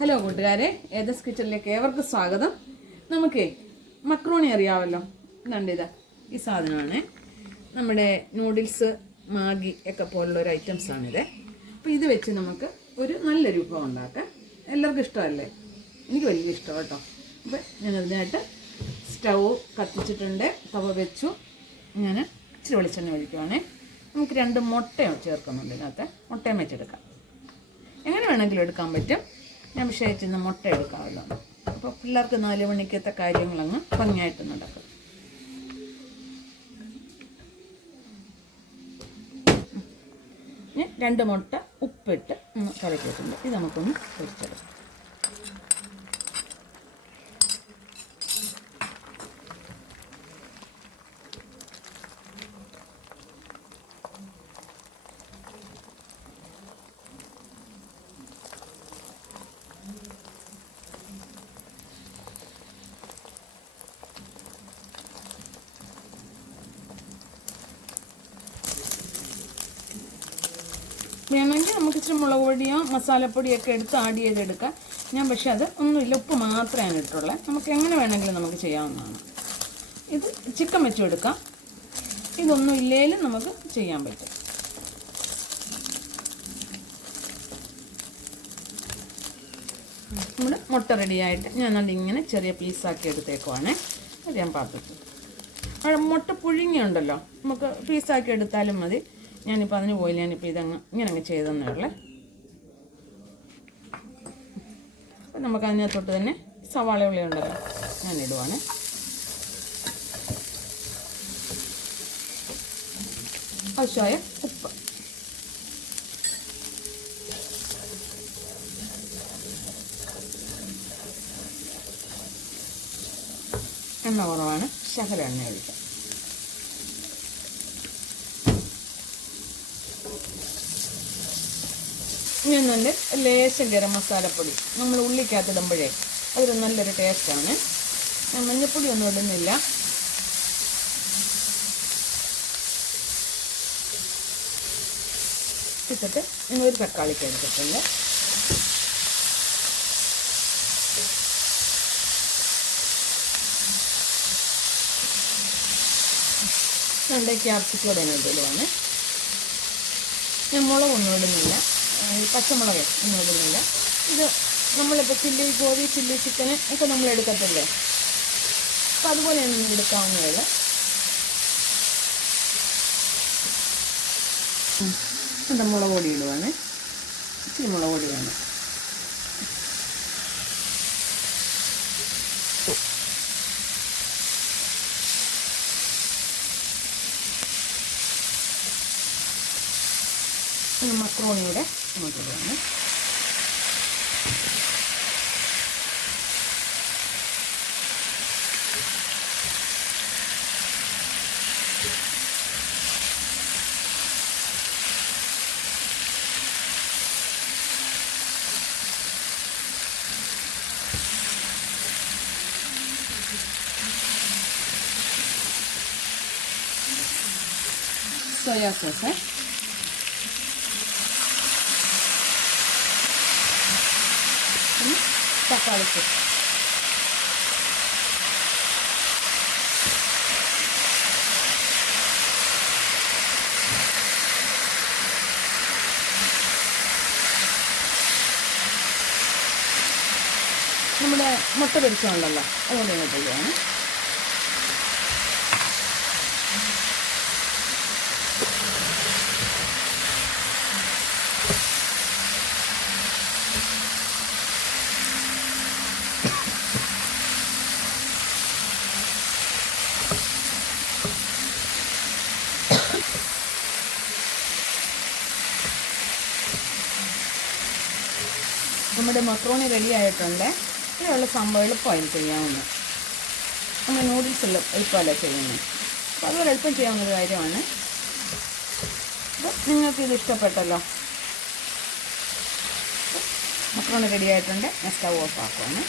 Hello കൂട്ടുകാരെ ഏതസ് കിച്ചണിലേക്ക് ഏവർക്കും സ്വാഗതം. നമുക്ക് മക്രോണി അറിയാമല്ലോ ഇതുണ്ട് ഇതാ ഈ സാധനമാണ്. നമ്മുടെ നൂഡിൽസ് മാഗി ഒക്കെ പോലുള്ള ഒരു ഐറ്റംസ് ആണിത്. അപ്പോൾ ഇത് വെച്ച് നമുക്ക് ഒരു നല്ല വിഭവം ഉണ്ടാക്കാം. എല്ലാവർക്കും ഇഷ്ടമല്ലേ? എനിക്ക് വലിയ ഇഷ്ടം കേട്ടോ. അപ്പോൾ ഞാൻ അതിനായിട്ട് സ്റ്റൗ കത്തിച്ചിട്ടുണ്ട്. തവ വെച്ചു. ഞാൻ ഇച്ചിരി വെളിച്ചെണ്ണ ഒഴിക്കുവാണേ. നമുക്ക് രണ്ട് മുട്ടയും ചേർക്കുന്നുണ്ട് ഇതിനകത്ത്. മുട്ടയും വെച്ചെടുക്കാം. എങ്ങനെ വേണമെങ്കിലും എടുക്കാൻ പറ്റും. ഞാൻ വിഷയിച്ചിന്ന് മുട്ട എടുക്കാമല്ലോ. അപ്പോൾ പിള്ളേർക്ക് നാല് മണിക്കത്തെ കാര്യങ്ങളങ്ങ് ഭംഗിയായിട്ട് നടക്കും. രണ്ട് മുട്ട ഉപ്പിട്ട് ഒന്ന് കലക്കിയിട്ടുണ്ട്. ഇത് നമുക്കൊന്ന് പൊരിച്ചെടുക്കാം. വേണമെങ്കിൽ നമുക്ക് ഇച്ചിരി മുളക് പൊടിയോ മസാലപ്പൊടിയൊക്കെ എടുത്ത് ആഡ് ചെയ്തെടുക്കാം. ഞാൻ പക്ഷേ അത് ഒന്നുമില്ല ഉപ്പ് മാത്രമാണ് ഇട്ടുള്ളത് നമുക്ക് എങ്ങനെ വേണമെങ്കിലും നമുക്ക് ചെയ്യാവുന്നതാണ്. ഇത് ചിക്കൻ വെച്ചു എടുക്കാം ഇതൊന്നും ഇല്ലേലും നമുക്ക് ചെയ്യാൻ പറ്റും. നമ്മുടെ മുട്ട റെഡിയായിട്ട് ഞാൻ അത് ഇങ്ങനെ ചെറിയ പീസാക്കി എടുത്തേക്കുവാണേ. ഞാൻ പാത്രത്തിൽ മുട്ട പുഴുങ്ങിയുണ്ടല്ലോ. നമുക്ക് പീസാക്കി എടുത്താലും മതി. ഞാനിപ്പോൾ അതിന് പോയില്ല ഞാനിപ്പോൾ ഇതങ്ങ് ഇങ്ങനെ അങ്ങ് ചെയ്തെന്നേ ഉള്ളേ അപ്പം നമുക്ക് അതിനകത്തോട്ട് തന്നെ സവാള ഉള്ളി ഉണ്ടല്ലോ ഞാൻ ഇടുവാണ് ആവശ്യമായ ഉപ്പ്. എണ്ണ കുറവാണ് ശകല എണ്ണ ഒഴിക്കാം. ഇനി നല്ല ലേശം ഗരം മസാലപ്പൊടി നമ്മൾ ഉള്ളിക്കകത്തിടുമ്പോഴേ അതൊരു നല്ലൊരു ടേസ്റ്റാണ്. ഞാൻ മഞ്ഞപ്പൊടി ഒന്നും ഇടുന്നില്ല. ഇട്ടിട്ട് ഞാൻ ഒരു തക്കാളിക്ക് എടുത്തിട്ടുണ്ട്. രണ്ട് ക്യാപ്സിക്കൂടെ ഇടുവാണ് ഞാൻ മുളകൊന്നും ഇടുന്നില്ല. പച്ചമുളക് ഇടുന്നില്ല. ഇത് നമ്മളിപ്പോൾ ചില്ലി ഗോപി ചില്ലി ചിക്കൻ ഒക്കെ നമ്മൾ എടുക്കത്തില്ലേ? അപ്പോൾ അതുപോലെയാണ് നമ്മൾ എടുക്കാവുന്നതേ ഇത് മുളക് പൊടി ഇടുവാണ്. ഇച്ചിരി മുളക് പൊടി വേണം. 彼女ではね。soya sosu. തക്കാളി നമ്മുടെ മുട്ട പൊരിച്ചാണല്ലോ അതുകൊണ്ട് ഇങ്ങോട്ട് ഇടുകയാണ് നമ്മുടെ മക്രോണി റെഡി ആയിട്ടുണ്ട്. ഇതിനുള്ള സംഭവം എളുപ്പമായി ചെയ്യാവുന്നത്. നമ്മൾ നൂഡിൽസ് എല്ലാം എളുപ്പമല്ല ചെയ്യുന്നത്? അപ്പോൾ അതുപോലെ എളുപ്പം ചെയ്യാവുന്നൊരു കാര്യമാണ്. അപ്പോൾ നിങ്ങൾക്ക് ഇത് ഇഷ്ടപ്പെട്ടല്ലോ. മക്രോണി റെഡി ആയിട്ടുണ്ട്. ഞാൻ സ്റ്റവ് ഓഫ് ആക്കുവാണ്.